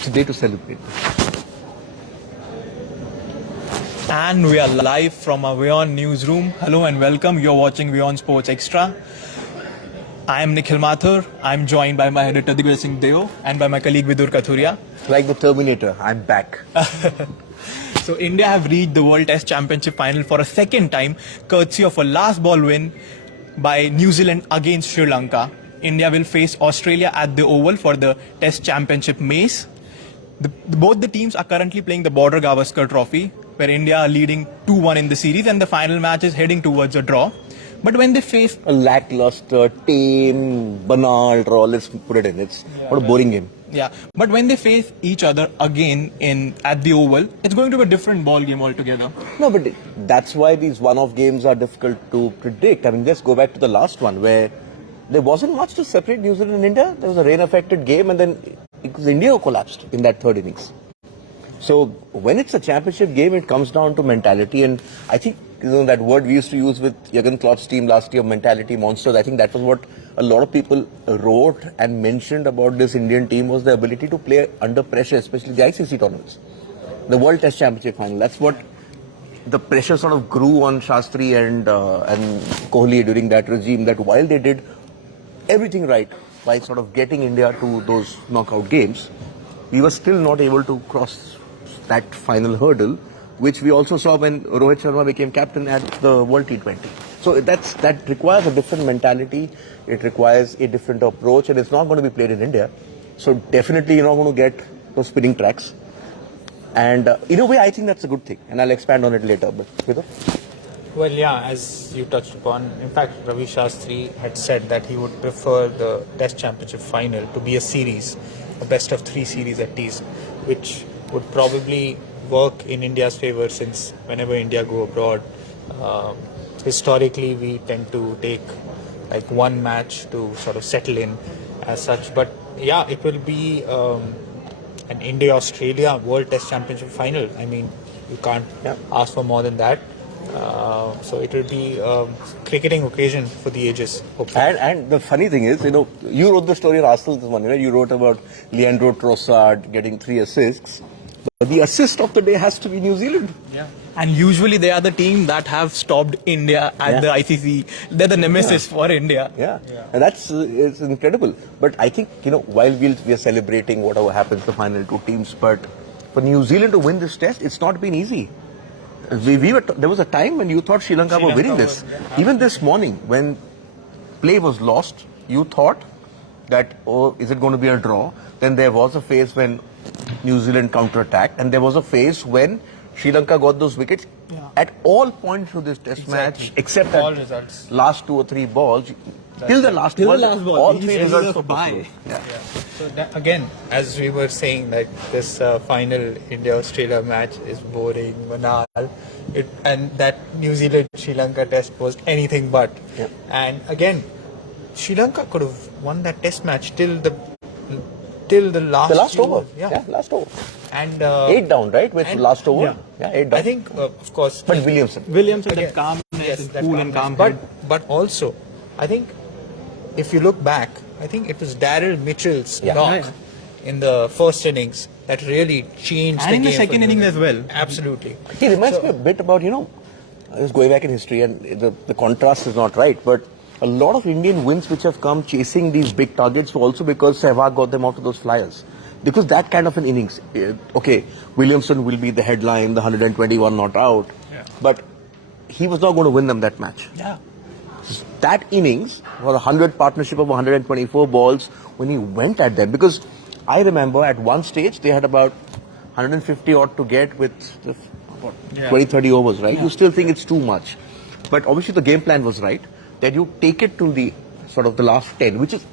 It's a day to celebrate. And we are live from our WION newsroom. Hello and welcome. You're watching WION Sports Extra. I am Nikhil Mathur. I'm joined by my editor Digvijay Singh Deo and by my colleague Vidur Kathuria. Like the Terminator, I'm back. So India have reached the World Test Championship final for a second time, courtesy of a last ball win by New Zealand against Sri Lanka. India will face Australia at the Oval for the Test Championship Mace. Both the teams are currently playing the Border Gavaskar Trophy, where India are leading 2-1 in the series and the final match is heading towards a draw. But when they face A lackluster, tame, banal draw, let's put it in. It's what a boring game. Yeah, but when they face each other again at the Oval, it's going to be a different ball game altogether. No, but that's why these one-off games are difficult to predict. I mean, just go back to the last one where there wasn't much to separate New Zealand and India. There was a rain-affected game and then it was India who collapsed in that third innings. So when it's a championship game, it comes down to mentality, and I think that word we used to use with Jurgen Klopp's team last year, mentality monsters. I think that was what a lot of people wrote and mentioned about this Indian team, was the ability to play under pressure, especially the ICC tournaments, the World Test Championship final. That's what the pressure sort of grew on Shastri and Kohli during that regime. That while they did everything right by sort of getting India to those knockout games, we were still not able to cross that final hurdle, which we also saw when Rohit Sharma became captain at the World T20. So that requires a different mentality, it requires a different approach, and it's not going to be played in India. So definitely you're not going to get those spinning tracks. And in a way, I think that's a good thing, and I'll expand on it later. But Vidhu? Well, yeah, as you touched upon, in fact, Ravi Shastri had said that he would prefer the Test Championship final to be a series, a best of 3 series at least, which would probably work in India's favor, since whenever India go abroad, historically we tend to take like one match to sort of settle in as such. But yeah, it will be an India-Australia World Test Championship final. I mean, you can't ask for more than that. So it will be a cricketing occasion for the ages, hopefully. And the funny thing is, you wrote the story of Arsenal this morning. You wrote about Leandro Trossard getting 3 assists. But the assist of the day has to be New Zealand. Yeah. And usually they are the team that have stopped India at the ICC. They're the nemesis for India. Yeah. And that's it's incredible. But I think, while we are celebrating whatever happens, the final 2 teams, but for New Zealand to win this test, it's not been easy. There was a time when you thought Sri Lanka were winning this. Even this morning, when play was lost, you thought that, is it going to be a draw? Then there was a phase when New Zealand counter-attacked, and there was a phase when Sri Lanka got those wickets. At all points through this test match, except all at results. Last 2 or 3 balls, till the last ball, all 3 results were possible. So again, as we were saying, like this final India-Australia match is boring, banal, and that New Zealand-Sri Lanka test was anything but. And again, Sri Lanka could have won that test match till the last over. Yeah, last over. And 8 down, right? With last over. Yeah, 8 down. I think, of course. But Williamson, that calmness, cool and calm. But also, I think if you look back, I think it was Daryl Mitchell's knock in the first innings that really changed the game. And in the second innings as well. Absolutely. He reminds me a bit about, just going back in history, and the contrast is not right, but a lot of Indian wins which have come chasing these big targets were also because Sehwag got them out of those flyers. Because that kind of an innings, okay, Williamson will be the headline, the 121 not out, but he was not going to win them that match. Yeah. That innings was a 100 partnership of 124 balls when he went at them. Because I remember at one stage they had about 150 odd to get with 20-30 overs, right? You still think it's too much. But obviously the game plan was right. That you take it to the sort of the last 10, which is,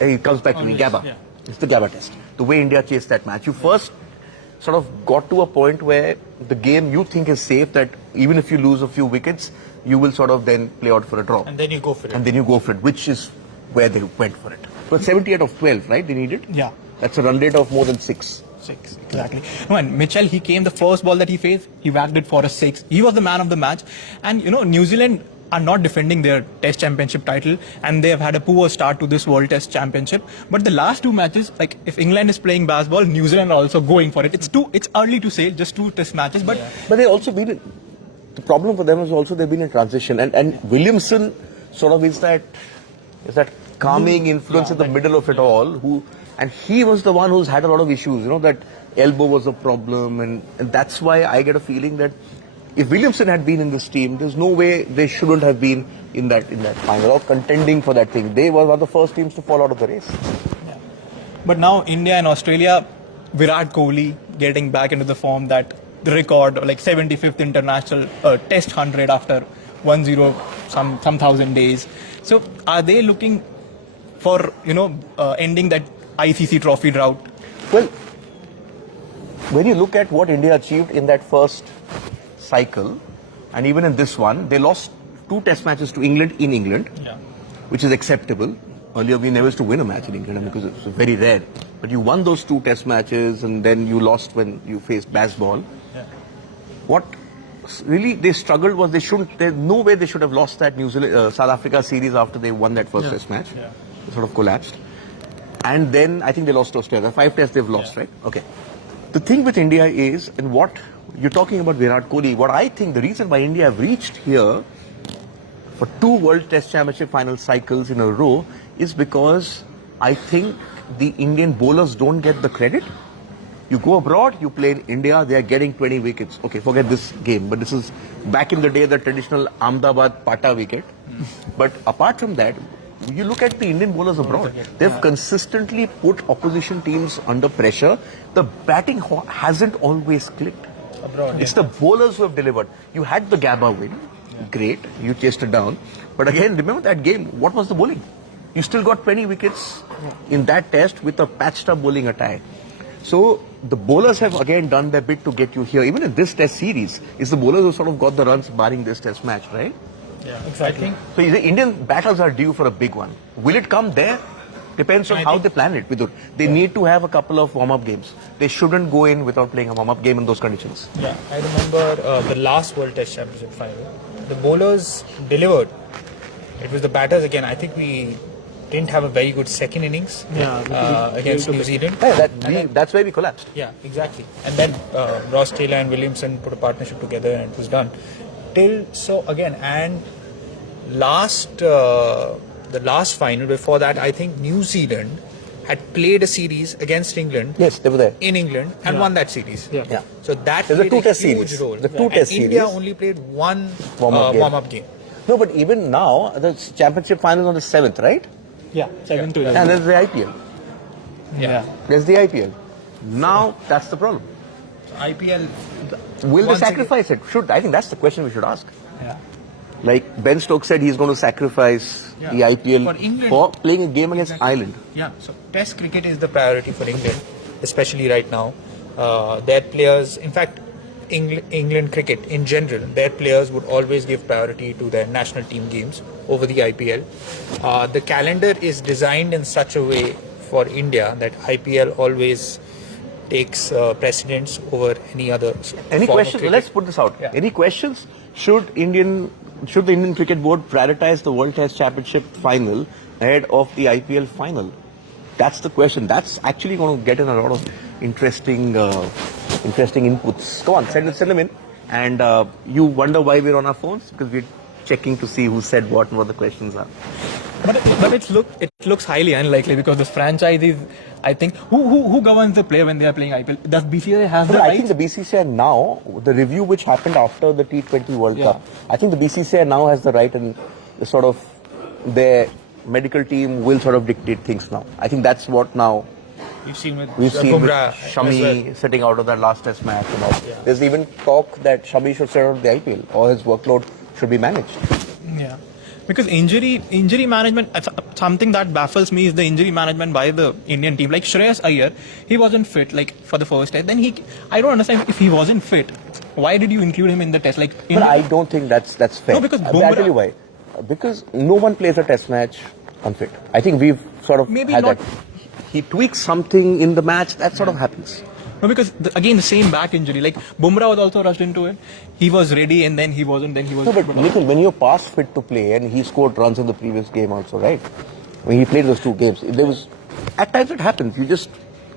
it comes back to the Gabba. Yeah. It's the Gabba test. The way India chased that match. You first sort of got to a point where the game you think is safe, that even if you lose a few wickets, you will sort of then play out for a draw. And then you go for it. Which is where they went for it. But 78 of 12, right? They needed? Yeah. That's a run rate of more than 6. 6, exactly. No, and Mitchell, he came the first ball that he faced, he whacked it for a 6. He was the man of the match. And, New Zealand are not defending their Test Championship title, and they have had a poor start to this World Test Championship. But the last two matches, like if England is playing baseball, New Zealand are also going for it. It's early to say, just 2 Test matches, but they also been. The problem for them is also they've been in transition, and Williamson sort of is that calming influence in the middle of it all. And he was the one who's had a lot of issues. That elbow was a problem, and that's why I get a feeling that if Williamson had been in this team, there's no way they shouldn't have been in that final or contending for that thing. They were one of the first teams to fall out of the race. Yeah. But now India and Australia, Virat Kohli getting back into the form that the record, like 75th international Test 100 after 10 some thousand days. So are they looking for ending that ICC Trophy drought? Well, when you look at what India achieved in that first cycle, and even in this one, they lost 2 Test matches to England in England, which is acceptable. Earlier, we never used to win a match in England because it's very rare. But you won those 2 Test matches, and then you lost when you faced baseball. What really they struggled was there's no way they should have lost that South Africa series after they won that first Test match. They sort of collapsed. And then I think they lost to Australia. 5 Tests they've lost, right? Okay. The thing with India is, and what you're talking about Virat Kohli, what I think the reason why India have reached here for 2 World Test Championship final cycles in a row is because I think the Indian bowlers don't get the credit. You go abroad, you play in India, they are getting 20 wickets. Okay, forget this game, but this is back in the day, the traditional Ahmedabad Pata wicket. But apart from that, you look at the Indian bowlers abroad, they've consistently put opposition teams under pressure. The batting hasn't always clicked. It's the bowlers who have delivered. You had the Gabba win, great, you chased it down. But again, remember that game, what was the bowling? You still got 20 wickets in that test with a patched up bowling attack. So the bowlers have again done their bit to get you here. Even in this test series, it's the bowlers who sort of got the runs barring this test match, right? Yeah, exactly. So the Indian batters are due for a big one. Will it come there? Depends on how they plan it. They need to have a couple of warm-up games. They shouldn't go in without playing a warm-up game in those conditions. Yeah, I remember the last World Test Championship final. The bowlers delivered. It was the batters again. I think we didn't have a very good second innings against New Zealand. Yeah, that's where we collapsed. Yeah, exactly. And then Ross Taylor and Williamson put a partnership together and it was done. And the last final before that, I think New Zealand had played a series against England. Yes, they were there. In England and won that series. Yeah. So that played a huge series. Role. The 2 Test series. India only played one warm-up game. No, but even now, the championship final is on the 7th, right? Yeah, 7 to 11. And there's the IPL. Yeah. There's the IPL. Now, that's the problem. IPL. Will they sacrifice it? I think that's the question we should ask. Yeah. Like Ben Stokes said, he's going to sacrifice the IPL for playing a game against Ireland. Yeah, so Test cricket is the priority for England, especially right now. Their players, in fact, England cricket in general, their players would always give priority to their national team games over the IPL. The calendar is designed in such a way for India that IPL always takes precedence over any other. Any questions? Let's put this out. Yeah. Any questions? Should the Indian Cricket Board prioritize the World Test Championship final ahead of the IPL final? That's the question. That's actually going to get in a lot of interesting inputs. Come on, send them in. And you wonder why we're on our phones? Because we're checking to see who said what and what the questions are. But it looks highly unlikely because this franchise is, I think, who governs the player when they are playing IPL? Does BCCI have the right? I think the BCCI now, the review which happened after the T20 World Cup, I think the BCCI now has the right and sort of their medical team will sort of dictate things now. I think that's what now we've seen with Shami sitting out of that last test match. There's even talk that Shami should sit out of the IPL or his workload should be managed. Yeah. Because injury management, something that baffles me is the injury management by the Indian team. Like Shreyas Iyer, he wasn't fit for the first test. Then I don't understand if he wasn't fit, why did you include him in the test? But I don't think that's fair. No, because I'll tell you why. Because no one plays a test match unfit. I think we've sort of had that. He tweaks something in the match, that sort of happens. No, because again the same back injury. Like Bumrah was also rushed into it. He was ready and then he wasn't. Then he was. No, but Nikhil, when you're past fit to play, and he scored runs in the previous game also, right? When he played those 2 games, there was at times it happens. You just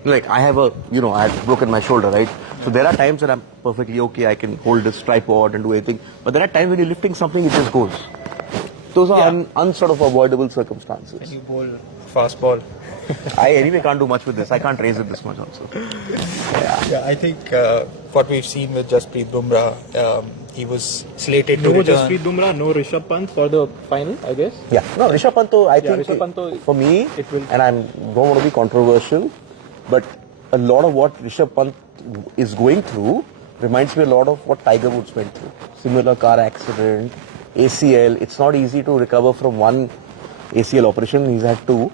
like I have I had broken my shoulder, right? So there are times when I'm perfectly okay. I can hold this tripod and do anything. But there are times when you're lifting something, it just goes. Those are unsort of avoidable circumstances. And you bowl fast ball. I anyway can't do much with this. I can't raise it this much also. Yeah, I think what we've seen with Jasprit Bumrah, he was slated to No return. Jasprit Bumrah, no Rishabh Pant for the final, I guess. Yeah. No, Rishabh Pant, I think Rishabh Pant, for me, it will. and I don't want to be controversial, but a lot of what Rishabh Pant is going through reminds me a lot of what Tiger Woods went through. Similar car accident, ACL. It's not easy to recover from one ACL operation. He's had 2.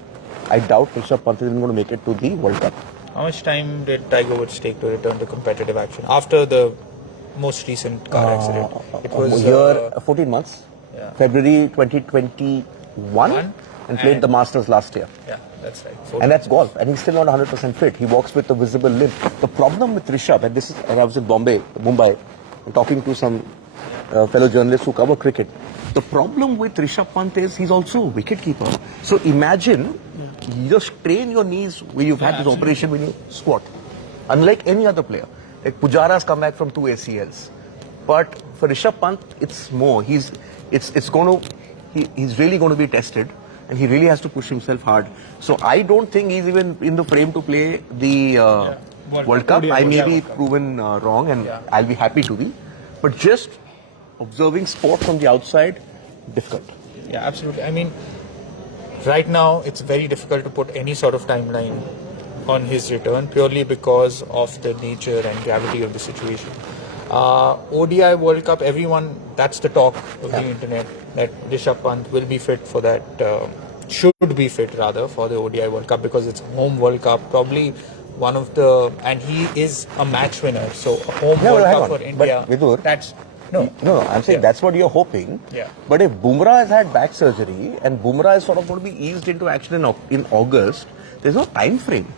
I doubt Rishabh Pant is even going to make it to the World Cup. How much time did Tiger Woods take to return to competitive action after the most recent car accident? It was a year, 14 months. Yeah. February 2021 and played the Masters last year. Yeah, that's right. And that's golf. And he's still not 100% fit. He walks with a visible limp. The problem with Rishabh, and I was in Mumbai, talking to some fellow journalists who cover cricket. The problem with Rishabh Pant is he's also a wicket keeper. So imagine you just strain your knees where you've had this operation when you squat. Unlike any other player. Like Pujara's come back from 2 ACLs. But for Rishabh Pant, it's more. He's really going to be tested. And he really has to push himself hard. So I don't think he's even in the frame to play the World Cup. I may be proven wrong, and I'll be happy to be. But just observing sport from the outside, difficult. Yeah, absolutely. I mean, right now it's very difficult to put any sort of timeline on his return purely because of the nature and gravity of the situation. ODI World Cup, everyone, that's the talk of the internet, that Rishabh Pant will be fit for that, should be fit rather for the ODI World Cup because it's a home World Cup, probably one of the, and he is a match winner, so a home World Cup for India. But Vidur, that's no, I'm saying that's what you're hoping. Yeah. But if Bumrah has had back surgery and Bumrah is sort of going to be eased into action in August, there's no time frame.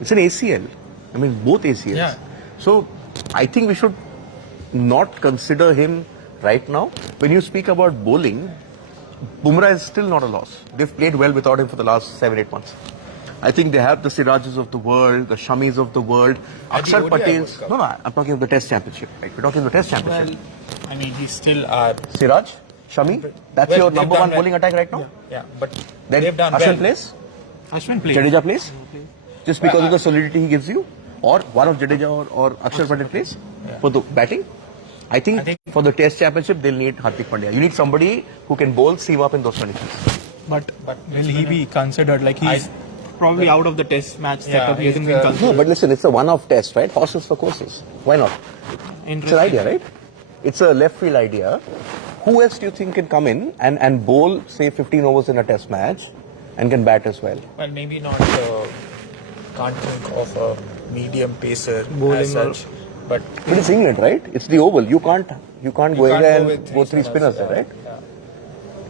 It's an ACL. I mean, both ACLs. Yeah. So I think we should not consider him right now. When you speak about bowling, Bumrah is still not a loss. They've played well without him for the last 7-8 months. I think they have the Sirajes of the world, the Shamis of the world, Akshar Patel's. No, I'm talking of the Test Championship. Right? We're talking of the Test Championship. Well, I mean, he's still Siraj, Shami, that's your number one bowling attack right now? Yeah, but Then they've done Ashwin well. plays? Ashwin played. Jadeja plays? Just because of the solidity he gives you? Or one of Jadeja or Akshar Patel plays for the batting? I think for the Test Championship, they'll need Hardik Pandya. You need somebody who can bowl, seam up in those conditions. But will he be considered? Like he's probably out of the test match setup. He hasn't been considered. No, but listen, it's a one-off test, right? Horses for courses. Why not? It's an idea, right? It's a left field idea. Who else do you think can come in and bowl, say, 15 overs in a test match and can bat as well? Well, maybe not, can't think of a medium pacer Bowling as such. But it's England, right? It's the Oval. You can't go in there and go 3 spinners there, right?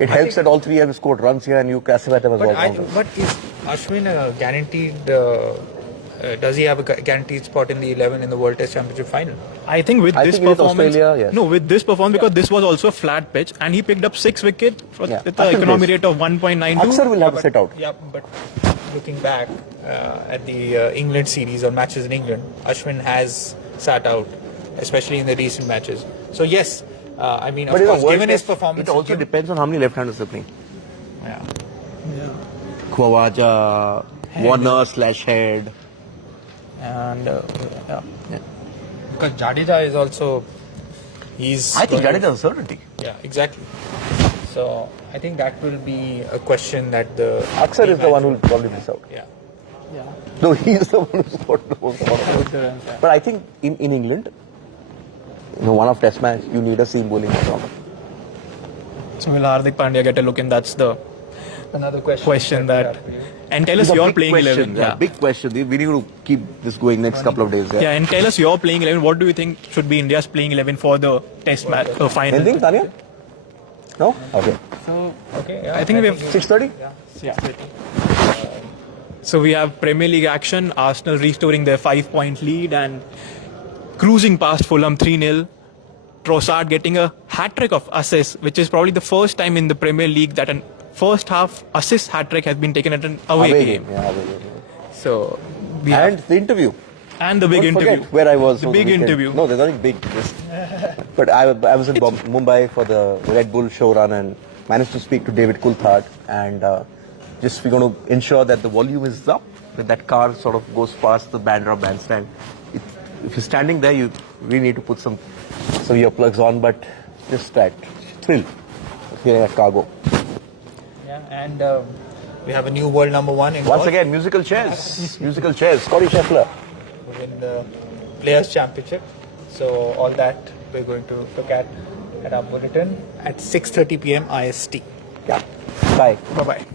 It helps that all 3 have scored runs here and you classify them as all-rounders. But is Ashwin a guaranteed, does he have a guaranteed spot in the 11 in the World Test Championship final? I think with this with performance, Australia, yes. no, with this performance because this was also a flat pitch and he picked up 6 wickets with an economy rate of 1.92. Aksar will have to sit out. Yeah, but looking back at the England series or matches in England, Ashwin has sat out, especially in the recent matches. So yes, I mean, of course, given his performance, it also depends on how many left-handers they're playing. Yeah. Khawaja, Warner / Head. And Because Jadeja is also, I think Jadeja is a certainty. Yeah, exactly. So I think that will be a question that the Aksar is the one who will probably miss out. Yeah. No, he's the one who scored the most. But I think in England, one of Test match, you need a seam bowling all-rounder. so will Hardik Pandya get a look in? That's the Another question that. And tell us your playing 11. Yeah, big question. We need to keep this going next couple of days. Yeah, and tell us your playing 11. What do you think should be India's playing 11 for the Test match final? Anything, Tanya? No? Okay. So Okay. Yeah, I think we have 6:30? yeah. So we have Premier League action, Arsenal restoring their 5-point lead and cruising past Fulham 3-0. Trossard getting a hat-trick of assists, which is probably the first time in the Premier League that a first half assist hat-trick has been taken at an away game. Yeah, away game. So we And have, the interview. and the big Don't interview. forget where I was. The over big weekend. interview. No, there's nothing big. But I was in Mumbai for the Red Bull show run and managed to speak to David Coulthard. And just we're going to ensure that the volume is up, that car sort of goes past the Bandra bandstand. If you're standing there, you really need to put some earplugs on, but just that thrill of hearing a cargo. Yeah, and we have a new world number one in Once golf. again, musical chairs. Musical chairs. Scotty Scheffler. To win the Players' Championship. So all that we're going to look at our bulletin at 6:30 p.m. IST. Yeah. Bye. Bye-bye.